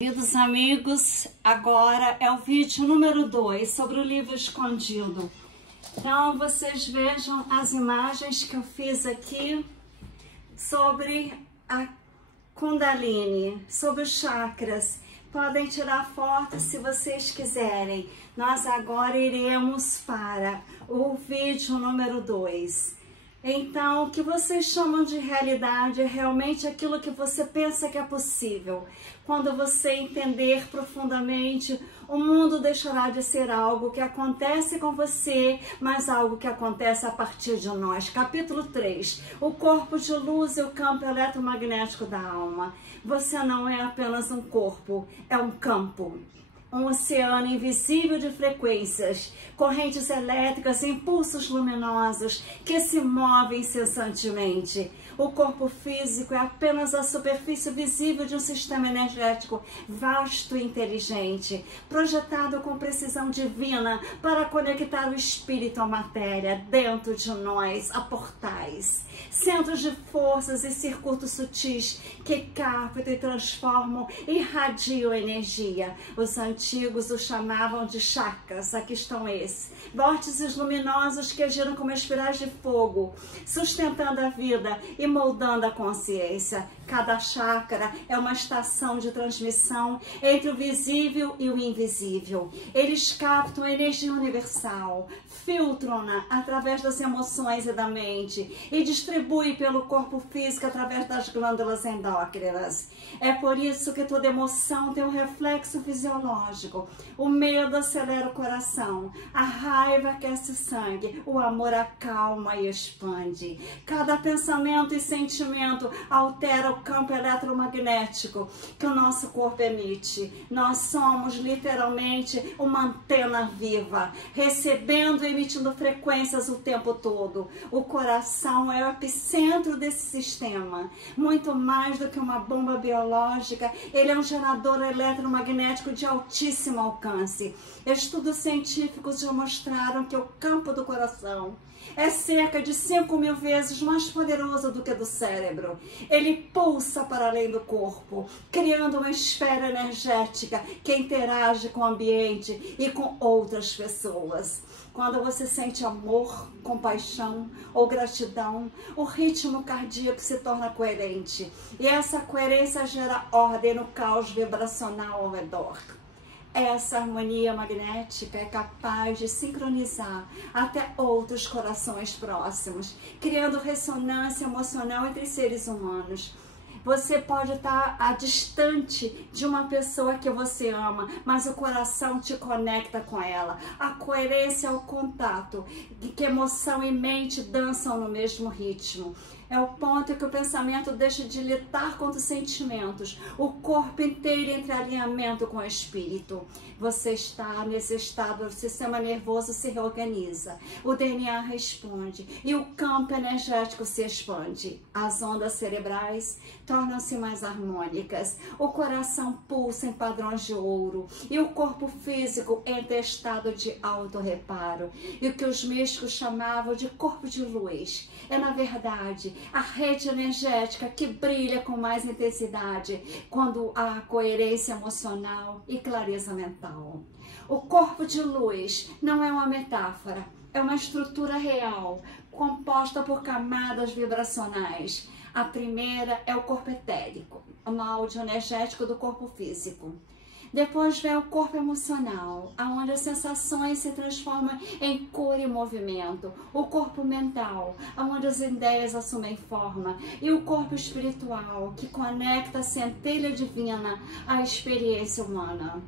Queridos amigos, agora é o vídeo número 2 sobre o livro escondido. Então, vocês vejam as imagens que eu fiz aqui sobre a Kundalini, sobre os chakras. Podem tirar fotos se vocês quiserem. Nós agora iremos para o vídeo número 2. Então, o que vocês chamam de realidade é realmente aquilo que você pensa que é possível. Quando você entender profundamente, o mundo deixará de ser algo que acontece com você, mas algo que acontece a partir de nós. Capítulo 3. O corpo de luz e o campo eletromagnético da alma. Você não é apenas um corpo, é um campo. Um oceano invisível de frequências, correntes elétricas, impulsos luminosos que se movem incessantemente. O corpo físico é apenas a superfície visível de um sistema energético vasto e inteligente, projetado com precisão divina para conectar o espírito à matéria. Dentro de nós há portais, centros de forças e circuitos sutis que captam e transformam e irradiam energia. Os antigos o chamavam de chakras. Aqui estão esses vórtices luminosos que giram como espirais de fogo, sustentando a vida e moldando a consciência. Cada chakra é uma estação de transmissão entre o visível e o invisível. Eles captam a energia universal, filtram-na através das emoções e da mente e distribuem pelo corpo físico através das glândulas endócrinas. É por isso que toda emoção tem um reflexo fisiológico. O medo acelera o coração, a raiva aquece o sangue, o amor acalma e expande. Cada pensamento e sentimento altera o campo eletromagnético que o nosso corpo emite. Nós somos literalmente uma antena viva, recebendo e emitindo frequências o tempo todo. O coração é o epicentro desse sistema. Muito mais do que uma bomba biológica, ele é um gerador eletromagnético de altíssimo alcance. Estudos científicos já mostraram que o campo do coração é cerca de 5.000 vezes mais poderoso do que o do cérebro. Ele pulsa para além do corpo, criando uma esfera energética que interage com o ambiente e com outras pessoas. Quando você sente amor, compaixão ou gratidão, o ritmo cardíaco se torna coerente. E essa coerência gera ordem no caos vibracional ao redor. Essa harmonia magnética é capaz de sincronizar até outros corações próximos, criando ressonância emocional entre seres humanos. Você pode estar distante de uma pessoa que você ama, mas o coração te conecta com ela. A coerência é o contato, de que emoção e mente dançam no mesmo ritmo. É o ponto em que o pensamento deixa de lutar contra os sentimentos. O corpo inteiro entra em alinhamento com o espírito. Você está nesse estado, o sistema nervoso se reorganiza, o DNA responde e o campo energético se expande. As ondas cerebrais tornam-se mais harmônicas. O coração pulsa em padrões de ouro e o corpo físico entra em estado de autorreparo. E o que os místicos chamavam de corpo de luz é, na verdade, a rede energética que brilha com mais intensidade quando há coerência emocional e clareza mental. O corpo de luz não é uma metáfora, é uma estrutura real, composta por camadas vibracionais. A primeira é o corpo etérico, o molde energético do corpo físico. Depois vem o corpo emocional, onde as sensações se transformam em cor e movimento. O corpo mental, onde as ideias assumem forma. E o corpo espiritual, que conecta a centelha divina à experiência humana.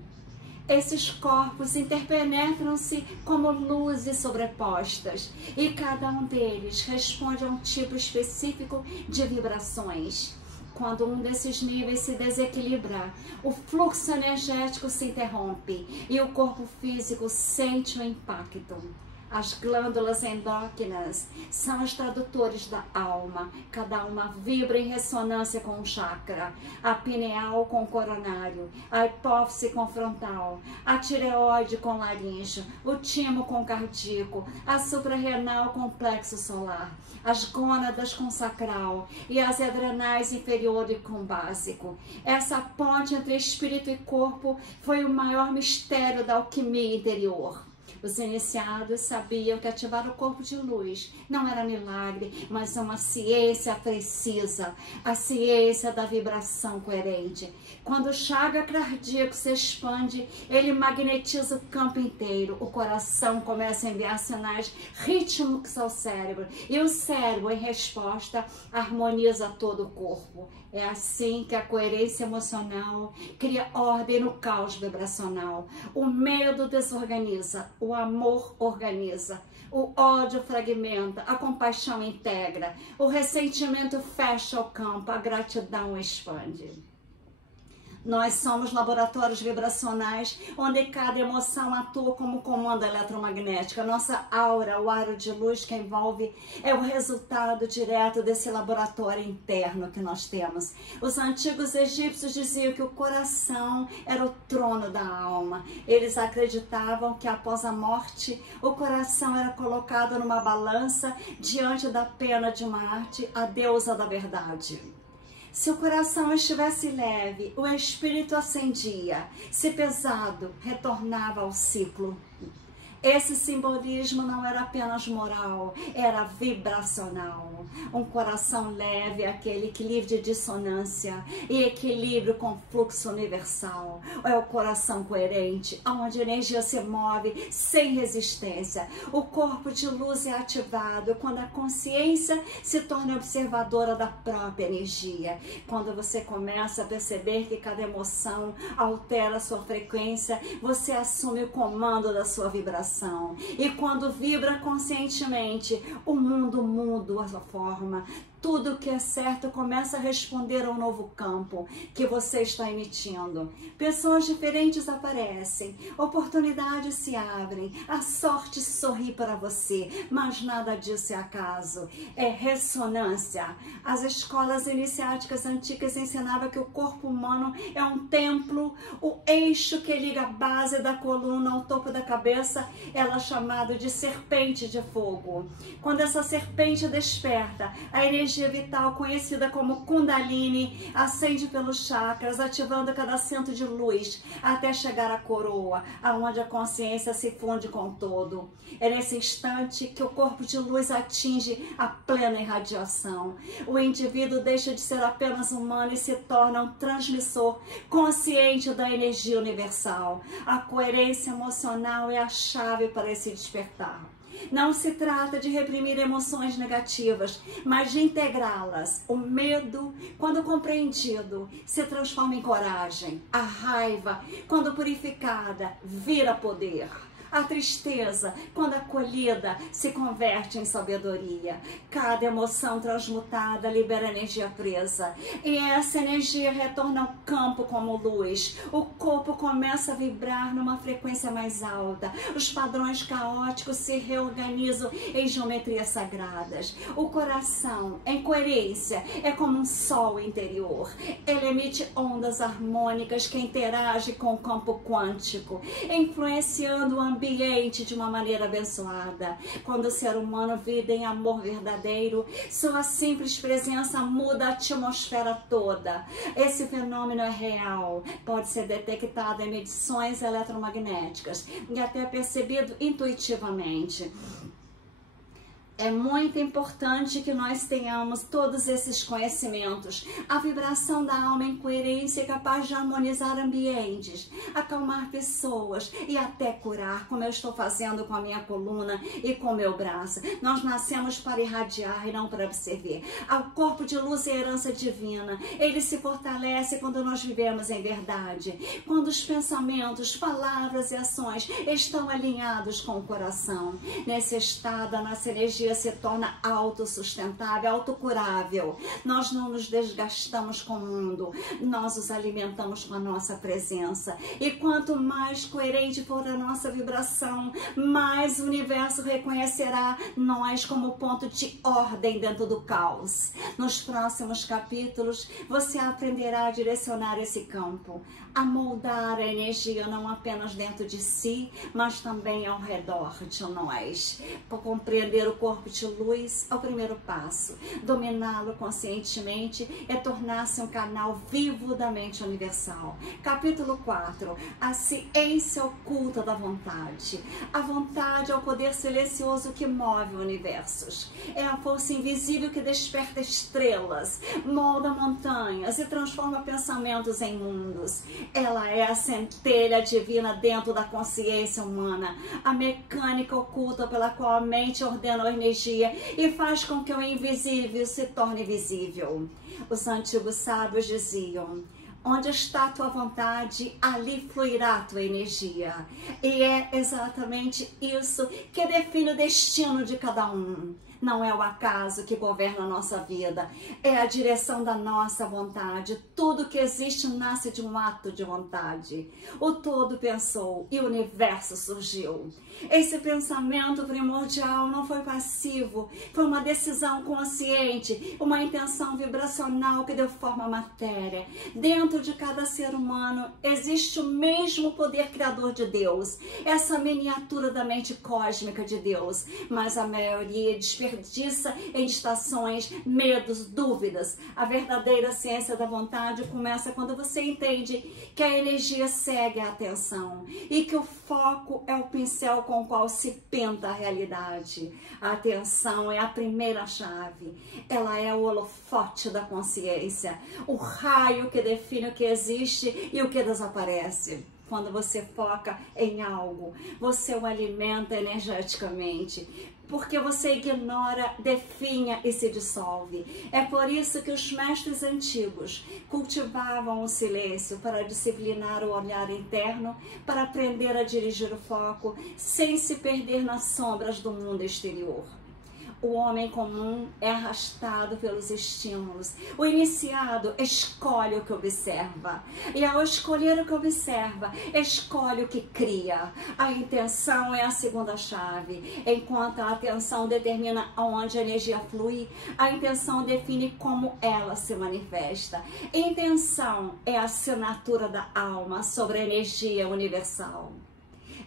Esses corpos interpenetram-se como luzes sobrepostas e cada um deles responde a um tipo específico de vibrações. Quando um desses níveis se desequilibra, o fluxo energético se interrompe e o corpo físico sente o impacto. As glândulas endócrinas são os tradutores da alma. Cada uma vibra em ressonância com o chakra. A pineal com o coronário, a hipófise com o frontal, a tireoide com o laríngeo, o timo com o cardíaco, a suprarrenal com o plexo solar, as gônadas com o sacral e as adrenais inferiores com o básico. Essa ponte entre espírito e corpo foi o maior mistério da alquimia interior. Os iniciados sabiam que ativar o corpo de luz não era milagre, mas uma ciência precisa, a ciência da vibração coerente. Quando o chakra cardíaco se expande, ele magnetiza o campo inteiro. O coração começa a enviar sinais rítmicos ao cérebro e o cérebro, em resposta, harmoniza todo o corpo. É assim que a coerência emocional cria ordem no caos vibracional. O medo desorganiza, o amor organiza, o ódio fragmenta, a compaixão integra, o ressentimento fecha o campo, a gratidão expande. Nós somos laboratórios vibracionais onde cada emoção atua como comando eletromagnético. A nossa aura, o aro de luz que envolve, é o resultado direto desse laboratório interno que nós temos. Os antigos egípcios diziam que o coração era o trono da alma. Eles acreditavam que após a morte, o coração era colocado numa balança diante da pena de Marte, a deusa da verdade. Se o coração estivesse leve, o espírito ascendia. Se pesado, retornava ao ciclo. Esse simbolismo não era apenas moral, era vibracional. Um coração leve é aquele equilíbrio de dissonância e equilíbrio com fluxo universal. É o coração coerente, onde a energia se move sem resistência. O corpo de luz é ativado quando a consciência se torna observadora da própria energia. Quando você começa a perceber que cada emoção altera a sua frequência, você assume o comando da sua vibração. E quando vibra conscientemente, o mundo muda a sua forma. Tudo que é certo começa a responder ao novo campo que você está emitindo. Pessoas diferentes aparecem, oportunidades se abrem, a sorte sorri para você, mas nada disso é acaso, é ressonância. As escolas iniciáticas antigas ensinavam que o corpo humano é um templo, o eixo que liga a base da coluna ao topo da cabeça, ela é chamado de serpente de fogo. Quando essa serpente desperta, a energia vital conhecida como Kundalini acende pelos chakras, ativando cada centro de luz até chegar à coroa, aonde a consciência se funde com o todo. É nesse instante que o corpo de luz atinge a plena irradiação. O indivíduo deixa de ser apenas humano e se torna um transmissor consciente da energia universal. A coerência emocional é a chave para esse despertar. Não se trata de reprimir emoções negativas, mas de integrá-las. O medo, quando compreendido, se transforma em coragem. A raiva, quando purificada, vira poder. A tristeza, quando acolhida, se converte em sabedoria. Cada emoção transmutada libera energia presa. E essa energia retorna ao campo como luz. O corpo começa a vibrar numa frequência mais alta. Os padrões caóticos se reorganizam em geometrias sagradas. O coração, em coerência, é como um sol interior. Ele emite ondas harmônicas que interagem com o campo quântico, influenciando o ambiente de uma maneira abençoada. Quando o ser humano vive em amor verdadeiro, sua simples presença muda a atmosfera toda. Esse fenômeno é real, pode ser detectado em medições eletromagnéticas e até percebido intuitivamente. É muito importante que nós tenhamos todos esses conhecimentos. A vibração da alma em coerência é capaz de harmonizar ambientes, acalmar pessoas e até curar, como eu estou fazendo com a minha coluna e com o meu braço. Nós nascemos para irradiar e não para absorver. O corpo de luz é herança divina. Ele se fortalece quando nós vivemos em verdade. Quando os pensamentos, palavras e ações estão alinhados com o coração. Nesse estado, a nossa energia energia se torna autossustentável, autocurável. Nós não nos desgastamos com o mundo, nós os alimentamos com a nossa presença. E quanto mais coerente for a nossa vibração, mais o universo reconhecerá nós como ponto de ordem dentro do caos. Nos próximos capítulos, você aprenderá a direcionar esse campo, a moldar a energia não apenas dentro de si, mas também ao redor de nós. Por compreender o corpo de luz é o primeiro passo. Dominá-lo conscientemente é tornar-se um canal vivo da mente universal. Capítulo 4. A ciência oculta da vontade. A vontade é o poder silencioso que move universos. É a força invisível que desperta estrelas, molda montanhas e transforma pensamentos em mundos. Ela é a centelha divina dentro da consciência humana, a mecânica oculta pela qual a mente ordena a energia e faz com que o invisível se torne visível. Os antigos sábios diziam: onde está a tua vontade, ali fluirá a tua energia. E é exatamente isso que define o destino de cada um. Não é o acaso que governa a nossa vida, é a direção da nossa vontade. Tudo que existe nasce de um ato de vontade. O todo pensou e o universo surgiu. Esse pensamento primordial não foi passivo, foi uma decisão consciente, uma intenção vibracional que deu forma à matéria. Dentro de cada ser humano existe o mesmo poder criador de Deus, essa miniatura da mente cósmica de Deus, mas a maioria desperdiça em distrações, medos, dúvidas. A verdadeira ciência da vontade começa quando você entende que a energia segue a atenção e que o foco é o pincel com o qual se pinta a realidade. A atenção é a primeira chave. Ela é o holofote da consciência, o raio que define o que existe e o que desaparece. Quando você foca em algo, você o alimenta energeticamente. Porque você ignora, definha e se dissolve. É por isso que os mestres antigos cultivavam o silêncio para disciplinar o olhar interno, para aprender a dirigir o foco sem se perder nas sombras do mundo exterior. O homem comum é arrastado pelos estímulos. O iniciado escolhe o que observa. E ao escolher o que observa, escolhe o que cria. A intenção é a segunda chave. Enquanto a atenção determina aonde a energia flui, a intenção define como ela se manifesta. Intenção é a assinatura da alma sobre a energia universal.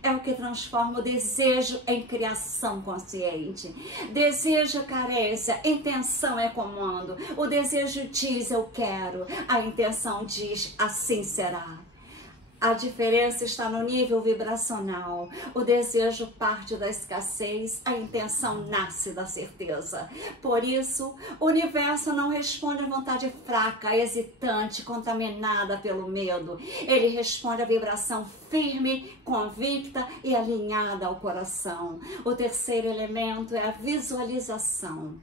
É o que transforma o desejo em criação consciente. Desejo é carência, intenção é comando. O desejo diz eu quero, a intenção diz assim será. A diferença está no nível vibracional. O desejo parte da escassez, a intenção nasce da certeza. Por isso, o universo não responde à vontade fraca, hesitante, contaminada pelo medo. Ele responde à vibração firme, convicta e alinhada ao coração. O terceiro elemento é a visualização.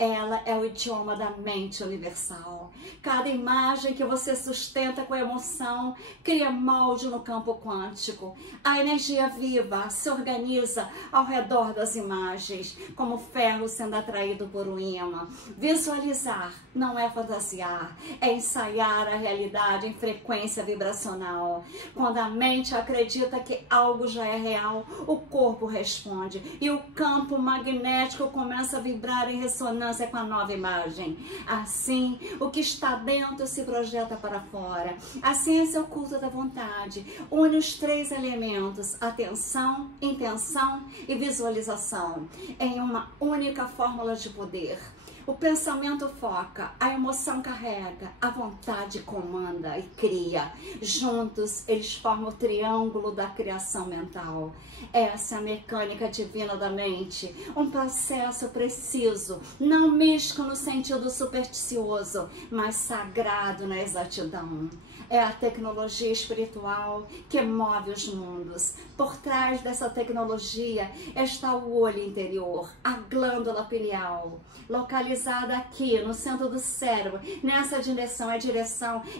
Ela é o idioma da mente universal. Cada imagem que você sustenta com emoção cria molde no campo quântico. A energia viva se organiza ao redor das imagens, como ferro sendo atraído por um ímã. Visualizar não é fantasiar, é ensaiar a realidade em frequência vibracional. Quando a mente acredita que algo já é real, o corpo responde e o campo magnético começa a vibrar em ressonância com a nova imagem. Assim, o que está dentro se projeta para fora. A ciência oculta da vontade une os três elementos, atenção, intenção e visualização, em uma única fórmula de poder. O pensamento foca, a emoção carrega, a vontade comanda e cria. Juntos, eles formam o triângulo da criação mental. Essa é a mecânica divina da mente, um processo preciso, não místico no sentido supersticioso, mas sagrado na exatidão. É a tecnologia espiritual que move os mundos. Por trás dessa tecnologia está o olho interior, a glândula pineal, localizada aqui no centro do cérebro. Nessa direção,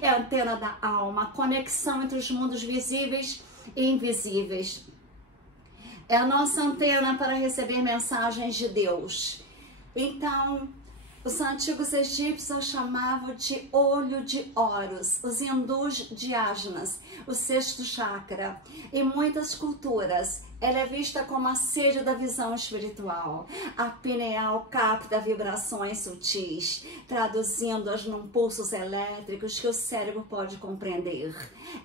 é a antena da alma, a conexão entre os mundos visíveis e invisíveis. é a nossa antena para receber mensagens de Deus. Então, os antigos egípcios chamavam de olho de Horus, os hindus de Ajnas, o sexto chakra. Em muitas culturas, ela é vista como a sede da visão espiritual. A pineal capta vibrações sutis, traduzindo-as num pulsos elétricos que o cérebro pode compreender.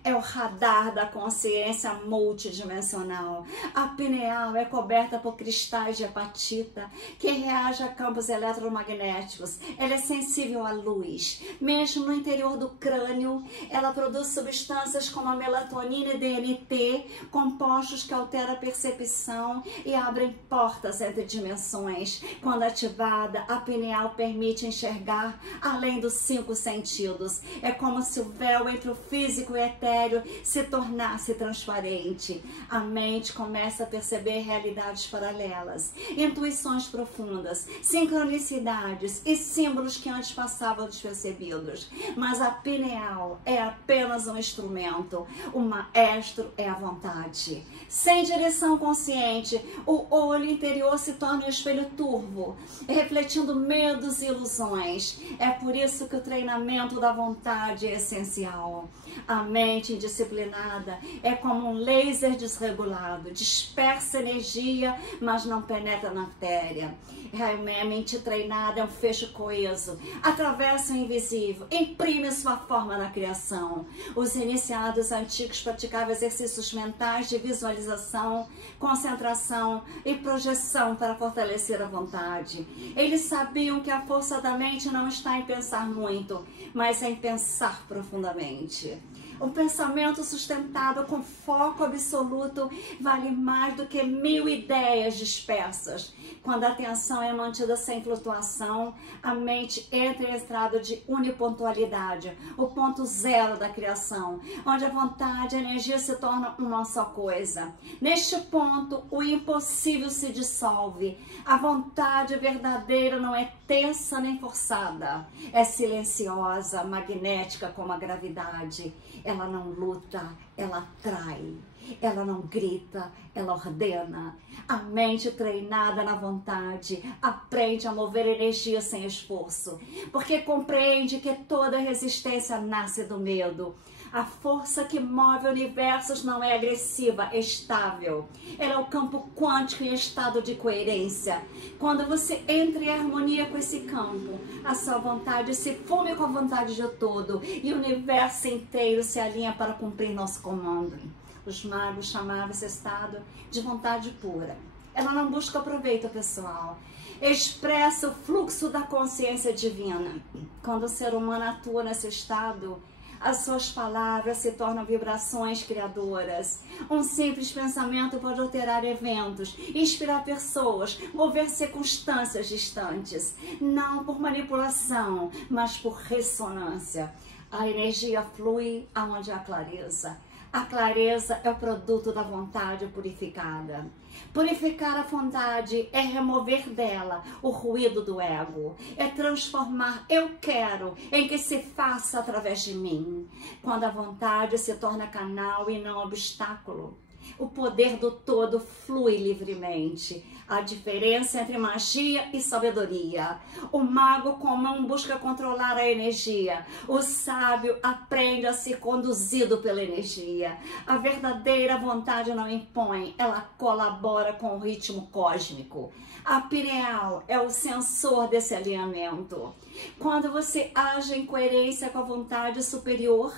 É o radar da consciência multidimensional. A pineal é coberta por cristais de apatita que reagem a campos eletromagnéticos. Ela é sensível à luz. Mesmo no interior do crânio, ela produz substâncias como a melatonina e DNT, compostos que alteram a percepção e abrem portas entre dimensões. Quando ativada, a pineal permite enxergar além dos 5 sentidos. É como se o véu entre o físico e o etéreo se tornasse transparente. A mente começa a perceber realidades paralelas, intuições profundas, sincronicidades e símbolos que antes passavam despercebidos. Mas a pineal é apenas um instrumento. O maestro é a vontade. Sem direção consciente, o olho interior se torna um espelho turvo, refletindo medos e ilusões. É por isso que o treinamento da vontade é essencial. A mente indisciplinada é como um laser desregulado, dispersa energia, mas não penetra na matéria. A mente treinada é um feixe coeso, atravessa o invisível, imprime sua forma na criação. Os iniciados antigos praticavam exercícios mentais de visualização, concentração e projeção para fortalecer a vontade. Eles sabiam que a força da mente não está em pensar muito, mas em pensar profundamente. Um pensamento sustentado com foco absoluto vale mais do que 1000 ideias dispersas. Quando a atenção é mantida sem flutuação, a mente entra em estado de unipontualidade, o ponto zero da criação, onde a vontade e a energia se tornam uma só coisa. Neste ponto, o impossível se dissolve. A vontade verdadeira não é tensa nem forçada. É silenciosa, magnética como a gravidade. Ela não luta, ela atrai. Ela não grita, ela ordena. A mente treinada na vontade aprende a mover energia sem esforço, porque compreende que toda resistência nasce do medo. A força que move universos não é agressiva, é estável. Ela é o campo quântico em estado de coerência. Quando você entra em harmonia com esse campo, a sua vontade se funde com a vontade de todo e o universo inteiro se alinha para cumprir nosso comando. Os magos chamavam esse estado de vontade pura. Ela não busca proveito pessoal. Expressa o fluxo da consciência divina. Quando o ser humano atua nesse estado, as suas palavras se tornam vibrações criadoras. Um simples pensamento pode alterar eventos, inspirar pessoas, mover circunstâncias distantes. Não por manipulação, mas por ressonância. A energia flui aonde há clareza. A clareza é o produto da vontade purificada. Purificar a vontade é remover dela o ruído do ego. É transformar eu quero em que se faça através de mim. Quando a vontade se torna canal e não obstáculo, o poder do todo flui livremente. A diferença entre magia e sabedoria. O mago comum busca controlar a energia. O sábio aprende a ser conduzido pela energia. A verdadeira vontade não impõe, ela colabora com o ritmo cósmico. A pineal é o sensor desse alinhamento. Quando você age em coerência com a vontade superior,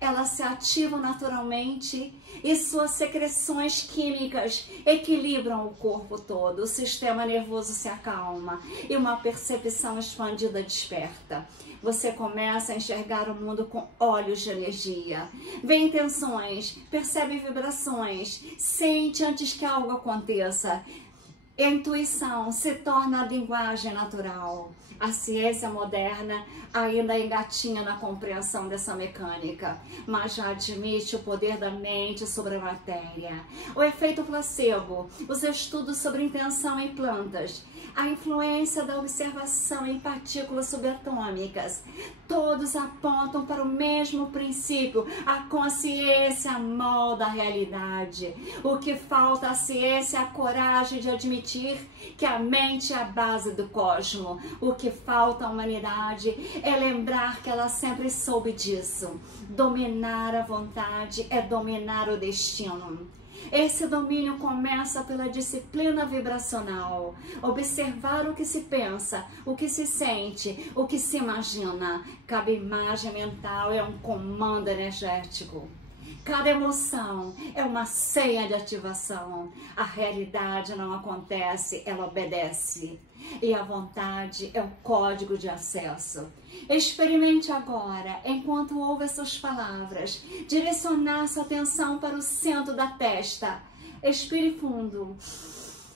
ela se ativa naturalmente e suas secreções químicas equilibram o corpo todo. O sistema nervoso se acalma e uma percepção expandida desperta. Você começa a enxergar o mundo com olhos de energia. Vê intenções, percebe vibrações, sente antes que algo aconteça. A intuição se torna a linguagem natural. A ciência moderna ainda engatinha na compreensão dessa mecânica, mas já admite o poder da mente sobre a matéria. O efeito placebo, os estudos sobre intenção em plantas, a influência da observação em partículas subatômicas, todos apontam para o mesmo princípio: a consciência molda a realidade. O que falta à ciência é a coragem de admitir que a mente é a base do cosmos. O que falta à humanidade é lembrar que ela sempre soube disso. Dominar a vontade é dominar o destino. Esse domínio começa pela disciplina vibracional. Observar o que se pensa, o que se sente, o que se imagina. Cada imagem mental é um comando energético. Cada emoção é uma senha de ativação. A realidade não acontece, ela obedece. E a vontade é o código de acesso. Experimente agora, enquanto ouve essas palavras, direcionar sua atenção para o centro da testa. Expire fundo.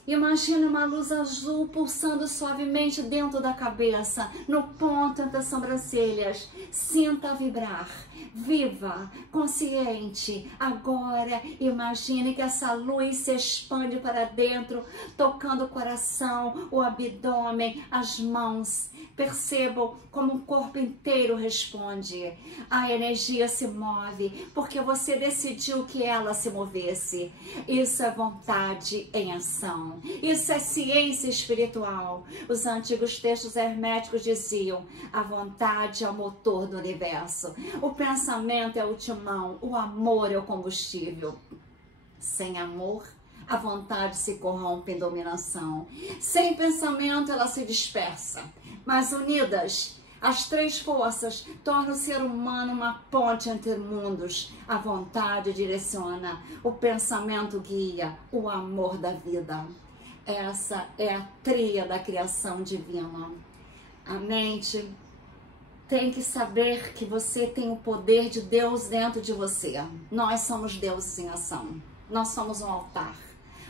Imagine uma luz azul pulsando suavemente dentro da cabeça, no ponto entre as sobrancelhas. Sinta vibrar. Viva, consciente. Agora imagine que essa luz se expande para dentro, tocando o coração, o abdômen, as mãos. Percebam como o corpo inteiro responde. A energia se move porque você decidiu que ela se movesse. Isso é vontade em ação. Isso é ciência espiritual. Os antigos textos herméticos diziam: a vontade é o motor do universo. O pensamento é o timão, o amor é o combustível. Sem amor, a vontade se corrompe em dominação. Sem pensamento, ela se dispersa. Mas unidas, as três forças tornam o ser humano uma ponte entre mundos. A vontade direciona, o pensamento guia, o amor da vida. Essa é a tríade da criação divina. A mente tem que saber que você tem o poder de Deus dentro de você. Nós somos deuses em ação. Nós somos um altar.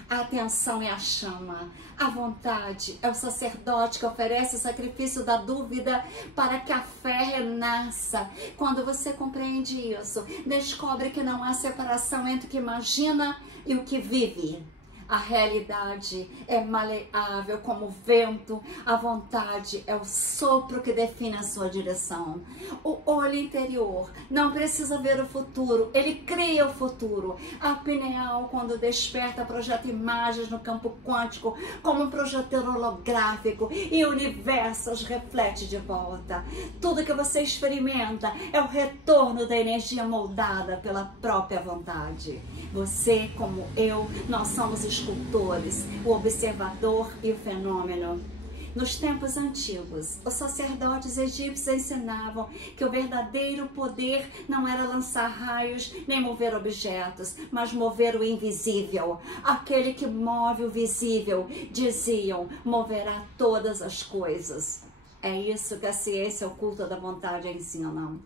A atenção é a chama. A vontade é o sacerdote que oferece o sacrifício da dúvida para que a fé renasça. Quando você compreende isso, descobre que não há separação entre o que imagina e o que vive. A realidade é maleável como o vento, a vontade é o sopro que define a sua direção. O olho interior não precisa ver o futuro, ele cria o futuro. A pineal, quando desperta, projeta imagens no campo quântico como um projetor holográfico e o universo os reflete de volta. Tudo que você experimenta é o retorno da energia moldada pela própria vontade. Você, como eu, nós somos escultores, o observador e o fenômeno. Nos tempos antigos, os sacerdotes egípcios ensinavam que o verdadeiro poder não era lançar raios nem mover objetos, mas mover o invisível. Aquele que move o visível, diziam, moverá todas as coisas. É isso que a ciência oculta da vontade ensina.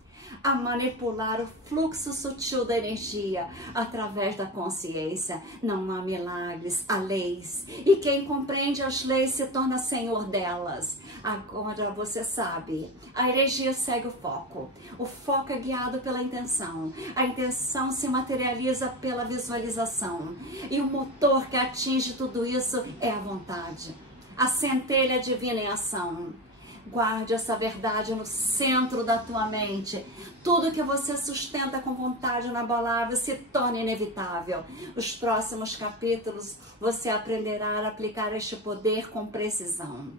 A manipular o fluxo sutil da energia através da consciência. Não há milagres, há leis. E quem compreende as leis se torna senhor delas. Agora você sabe, a energia segue o foco. O foco é guiado pela intenção. A intenção se materializa pela visualização. E o motor que atinge tudo isso é a vontade. A centelha divina em ação. Guarde essa verdade no centro da tua mente. Tudo que você sustenta com vontade inabalável se torna inevitável. Os próximos capítulos você aprenderá a aplicar este poder com precisão.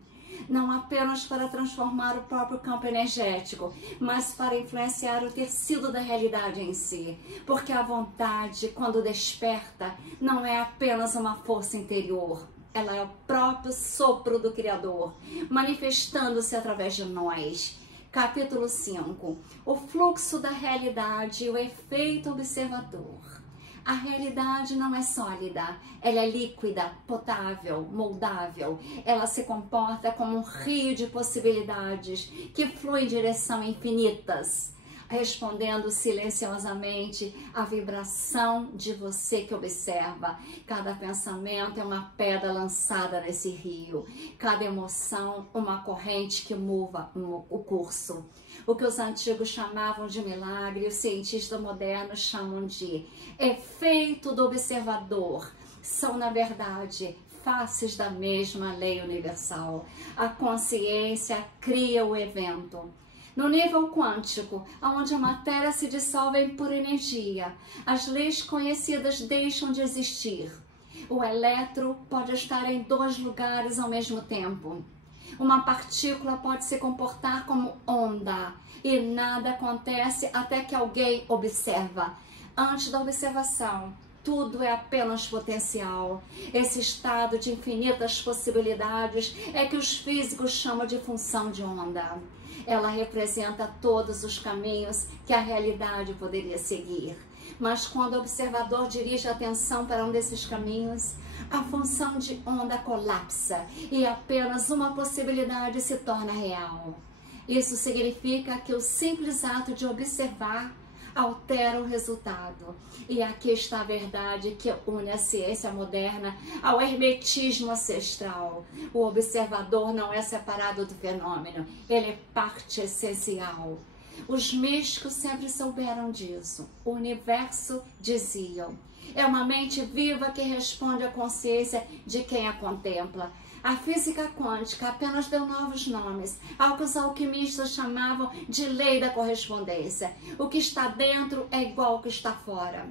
Não apenas para transformar o próprio campo energético, mas para influenciar o tecido da realidade em si. Porque a vontade, quando desperta, não é apenas uma força interior. Ela é o próprio sopro do Criador, manifestando-se através de nós. Capítulo 5. O fluxo da realidade e o efeito observador. A realidade não é sólida, ela é líquida, potável, moldável. Ela se comporta como um rio de possibilidades que flui em direção infinitas. respondendo silenciosamente à vibração de você que observa. Cada pensamento é uma pedra lançada nesse rio, cada emoção uma corrente que mova o curso. O que os antigos chamavam de milagre, os cientistas modernos chamam de efeito do observador. São, na verdade, faces da mesma lei universal. A consciência cria o evento. No nível quântico, onde a matéria se dissolve em pura energia, as leis conhecidas deixam de existir. O elétron pode estar em 2 lugares ao mesmo tempo. Uma partícula pode se comportar como onda e nada acontece até que alguém observa. Antes da observação, tudo é apenas potencial. Esse estado de infinitas possibilidades é que os físicos chamam de função de onda. Ela representa todos os caminhos que a realidade poderia seguir. Mas quando o observador dirige a atenção para um desses caminhos, a função de onda colapsa e apenas uma possibilidade se torna real. Isso significa que o simples ato de observar altera o resultado. E aqui está a verdade que une a ciência moderna ao hermetismo ancestral. O observador não é separado do fenômeno, ele é parte essencial. Os místicos sempre souberam disso. O universo, diziam, é uma mente viva que responde à consciência de quem a contempla. A física quântica apenas deu novos nomes ao que os alquimistas chamavam de lei da correspondência. O que está dentro é igual ao que está fora.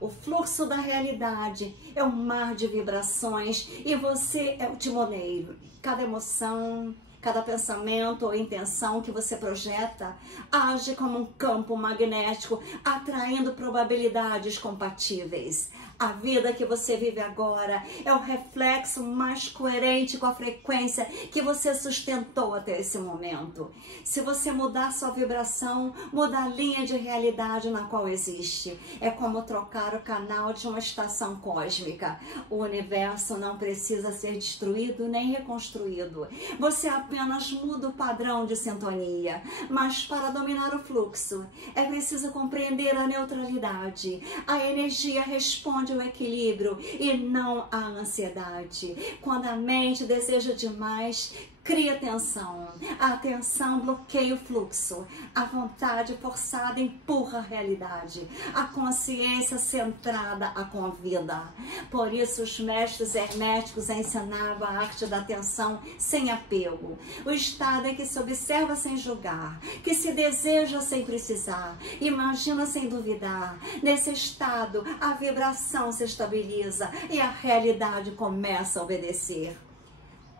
O fluxo da realidade é um mar de vibrações e você é o timoneiro. Cada emoção, cada pensamento ou intenção que você projeta age como um campo magnético, atraindo probabilidades compatíveis. A vida que você vive agora é o reflexo mais coerente com a frequência que você sustentou até esse momento. Se você mudar sua vibração, muda a linha de realidade na qual existe. É como trocar o canal de uma estação cósmica. O universo não precisa ser destruído nem reconstruído. Você apenas muda o padrão de sintonia. Mas para dominar o fluxo, é preciso compreender a neutralidade. A energia responde ao equilíbrio e não à ansiedade. Quando a mente deseja demais, cria tensão. A tensão bloqueia o fluxo. A vontade forçada empurra a realidade. A consciência centrada a convida. Por isso os mestres herméticos ensinavam a arte da atenção sem apego. O estado em que se observa sem julgar, que se deseja sem precisar, imagina sem duvidar. Nesse estado, a vibração se estabiliza e a realidade começa a obedecer.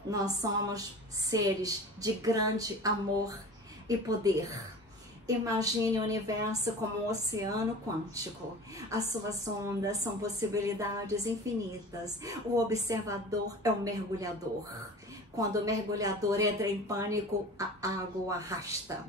Nós somos seres de grande amor e poder. Imagine o universo como um oceano quântico. As suas ondas são possibilidades infinitas. O observador é o mergulhador. Quando o mergulhador entra em pânico, a água o arrasta.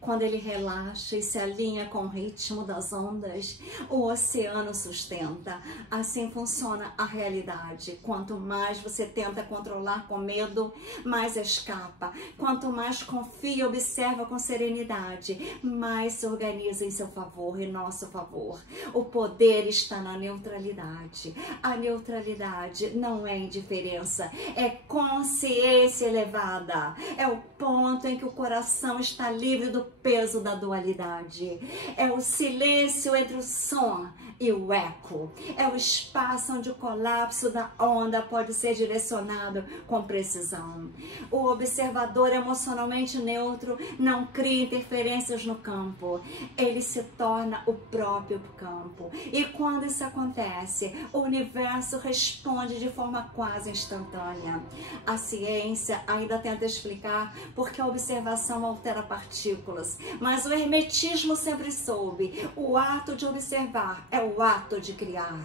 Quando ele relaxa e se alinha com o ritmo das ondas, o oceano sustenta. Assim funciona a realidade. Quanto mais você tenta controlar com medo, mais escapa. Quanto mais confia e observa com serenidade, mais se organiza em seu favor e nosso favor. O poder está na neutralidade. A neutralidade não é indiferença, é consciência elevada. É o ponto em que o coração está livre do peso da dualidade. É o silêncio entre o som e o eco. É o espaço onde o colapso da onda pode ser direcionado com precisão. O observador emocionalmente neutro não cria interferências no campo. Ele se torna o próprio campo. E quando isso acontece, o universo responde de forma quase instantânea. A ciência ainda tenta explicar por que a observação altera partículas, mas o hermetismo sempre soube. O ato de observar é o ato de criar.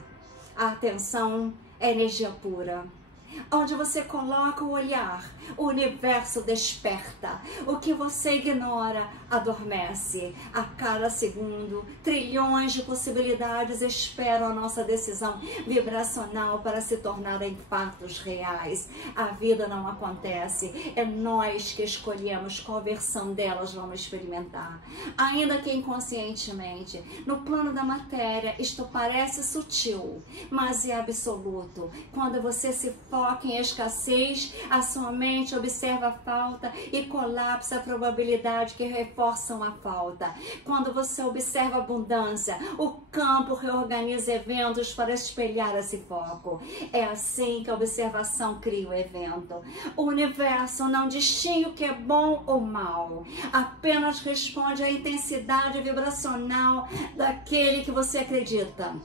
A atenção é energia pura. Onde você coloca o olhar, o universo desperta. O que você ignora, adormece. A cada segundo, trilhões de possibilidades esperam a nossa decisão vibracional para se tornarem fatos reais. A vida não acontece, é nós que escolhemos qual versão delas vamos experimentar. Ainda que inconscientemente, no plano da matéria, isto parece sutil, mas é absoluto. Quando você se foca em escassez, a sua mente observa a falta e colapsa a probabilidade que reforçam a falta. Quando você observa a abundância, o campo reorganiza eventos para espelhar esse foco. É assim que a observação cria o evento. O universo não distingue o que é bom ou mal, apenas responde à intensidade vibracional daquele que você acredita.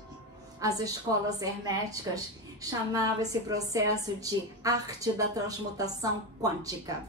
As escolas herméticas chamavam esse processo de arte da transmutação quântica.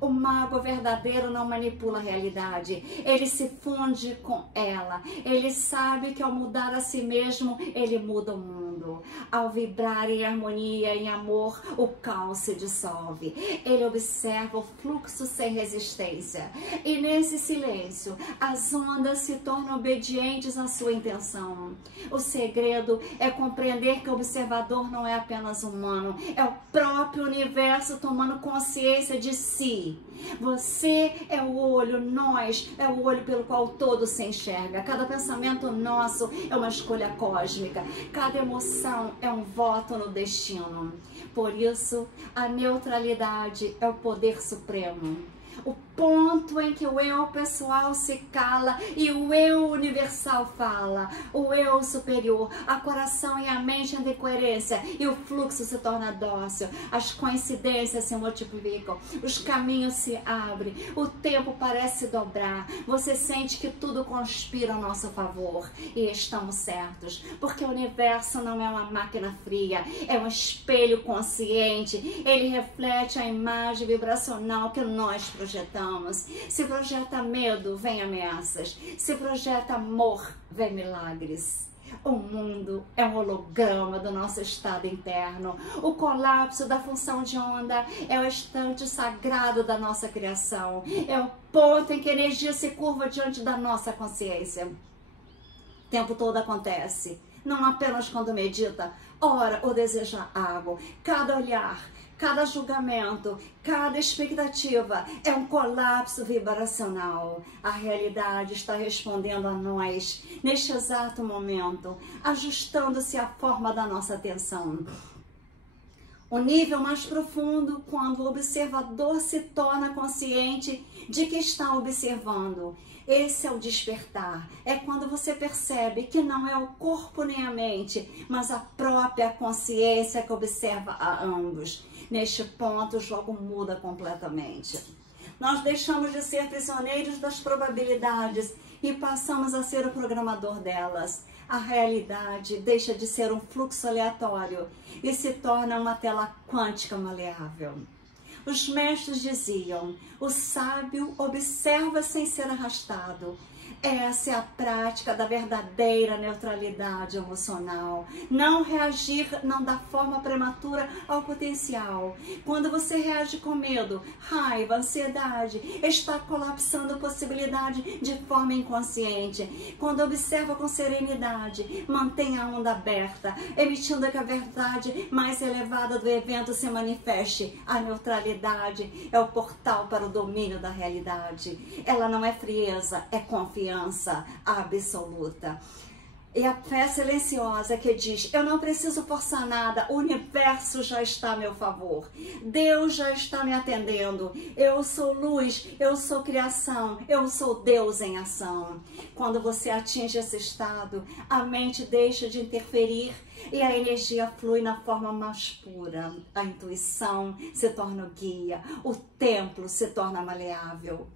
O mago verdadeiro não manipula a realidade, ele se funde com ela. Ele sabe que ao mudar a si mesmo, ele muda o mundo. Ao vibrar em harmonia, em amor, o caos se dissolve. Ele observa o fluxo sem resistência. E nesse silêncio, as ondas se tornam obedientes à sua intenção. O segredo é compreender que o observador não é apenas humano, é o próprio universo tomando consciência de si. Você é o olho, nós é o olho pelo qual todo se enxerga. Cada pensamento nosso é uma escolha cósmica. Cada emoção é um voto no destino. Por isso, a neutralidade é o poder supremo. O ponto em que o eu pessoal se cala e o eu universal fala, o eu superior, a coração e a mente entram em coerência e o fluxo se torna dócil, as coincidências se multiplicam, os caminhos se abrem, o tempo parece dobrar, você sente que tudo conspira ao nosso favor e estamos certos, porque o universo não é uma máquina fria, é um espelho consciente, ele reflete a imagem vibracional que nós projetamos. Se projeta medo, vem ameaças. Se projeta amor, vem milagres. O mundo é um holograma do nosso estado interno. O colapso da função de onda é o instante sagrado da nossa criação. É o ponto em que a energia se curva diante da nossa consciência. O tempo todo acontece. Não apenas quando medita, ora ou deseja algo. Cada olhar, cada julgamento, cada expectativa é um colapso vibracional. A realidade está respondendo a nós neste exato momento, ajustando-se à forma da nossa atenção. O nível mais profundo, quando o observador se torna consciente de que está observando. Esse é o despertar, é quando você percebe que não é o corpo nem a mente, mas a própria consciência que observa a ambos. Neste ponto, o jogo muda completamente. Nós deixamos de ser prisioneiros das probabilidades e passamos a ser o programador delas. A realidade deixa de ser um fluxo aleatório e se torna uma tela quântica maleável. Os mestres diziam, o sábio observa sem ser arrastado. Essa é a prática da verdadeira neutralidade emocional. Não reagir, não dar forma prematura ao potencial. Quando você reage com medo, raiva, ansiedade, está colapsando a possibilidade de forma inconsciente. Quando observa com serenidade, mantém a onda aberta, emitindo que a verdade mais elevada do evento se manifeste. A neutralidade é o portal para o domínio da realidade. Ela não é frieza, é confiança absoluta. E a fé silenciosa que diz, eu não preciso forçar nada, o universo já está a meu favor. Deus já está me atendendo. Eu sou luz, eu sou criação, eu sou Deus em ação. Quando você atinge esse estado, a mente deixa de interferir e a energia flui na forma mais pura. A intuição se torna o guia, o templo se torna maleável.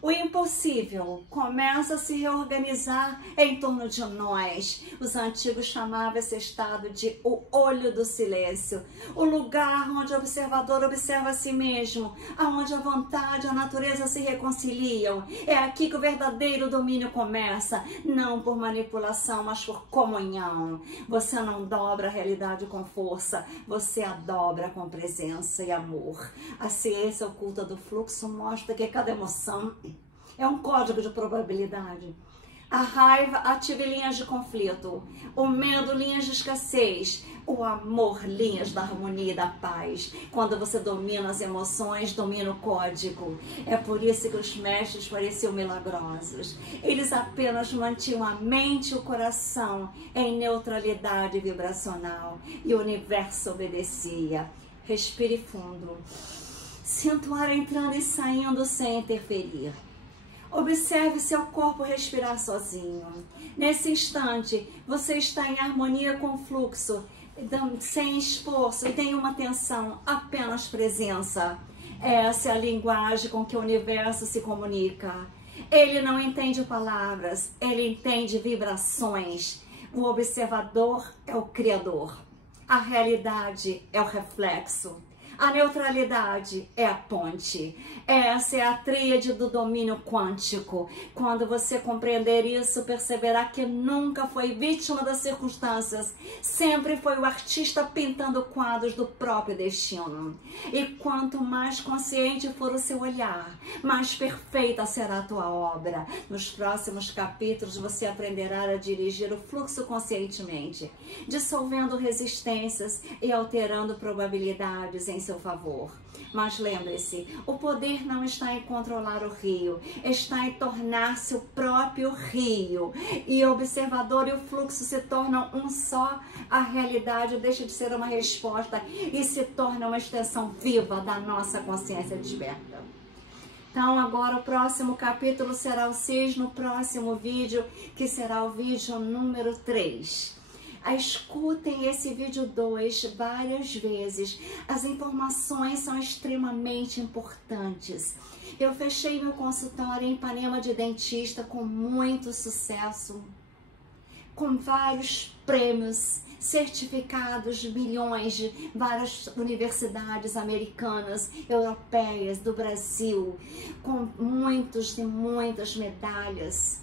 O impossível começa a se reorganizar em torno de nós. Os antigos chamavam esse estado de o olho do silêncio, o lugar onde o observador observa a si mesmo, aonde a vontade e a natureza se reconciliam. É aqui que o verdadeiro domínio começa, não por manipulação, mas por comunhão. Você não dobra a realidade com força, você a dobra com presença e amor. A ciência oculta do fluxo mostra que cada emoção é um código de probabilidade. A raiva ativa linhas de conflito, o medo linhas de escassez, o amor linhas da harmonia e da paz. Quando você domina as emoções, domina o código. É por isso que os mestres pareciam milagrosos. Eles apenas mantinham a mente e o coração em neutralidade vibracional e o universo obedecia. Respire fundo. Sinta o ar entrando e saindo sem interferir. Observe seu corpo respirar sozinho. Nesse instante, você está em harmonia com o fluxo, sem esforço e tem uma tensão, apenas presença. Essa é a linguagem com que o universo se comunica. Ele não entende palavras, ele entende vibrações. O observador é o criador. A realidade é o reflexo. A neutralidade é a ponte. Essa é a tríade do domínio quântico. Quando você compreender isso, perceberá que nunca foi vítima das circunstâncias. Sempre foi o artista pintando quadros do próprio destino. E quanto mais consciente for o seu olhar, mais perfeita será a tua obra. Nos próximos capítulos, você aprenderá a dirigir o fluxo conscientemente, dissolvendo resistências e alterando probabilidades em seu favor. Mas lembre-se, o poder não está em controlar o rio, está em tornar-se o próprio rio. E o observador e o fluxo se tornam um só. A realidade deixa de ser uma resposta e se torna uma extensão viva da nossa consciência desperta. Então agora o próximo capítulo será o 6 no próximo vídeo, que será o vídeo número 3. Escutem esse vídeo 2 várias vezes. As informações são extremamente importantes. Eu fechei meu consultório em Ipanema de dentista com muito sucesso, com vários prêmios, certificados, milhões de várias universidades americanas, europeias, do Brasil, com muitas e muitas medalhas.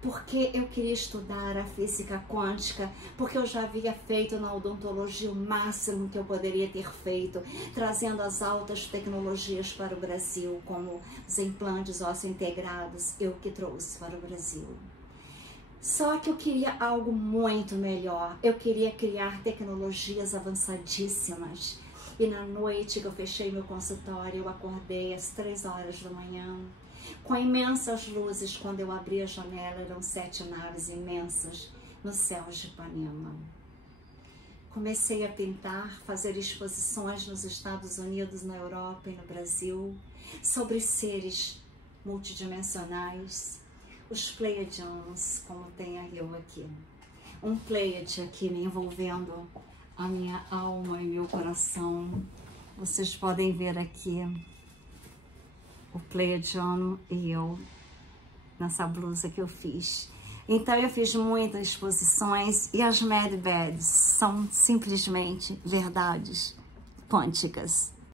Porque eu queria estudar a física quântica, porque eu já havia feito na odontologia o máximo que eu poderia ter feito, trazendo as altas tecnologias para o Brasil, como os implantes ósseo-integrados, eu que trouxe para o Brasil. Só que eu queria algo muito melhor, eu queria criar tecnologias avançadíssimas. E na noite que eu fechei meu consultório, eu acordei às 3 horas da manhã, com imensas luzes. Quando eu abri a janela, eram 7 naves imensas no céu de Ipanema. Comecei a pintar, fazer exposições nos Estados Unidos, na Europa e no Brasil, sobre seres multidimensionais, os Pleiadianos, como tem eu aqui. Um Pleiade aqui me envolvendo a minha alma e meu coração. Vocês podem ver aqui o Pleiadiano e eu, nessa blusa que eu fiz. Então eu fiz muitas exposições e as Mad Beds são simplesmente verdades quânticas.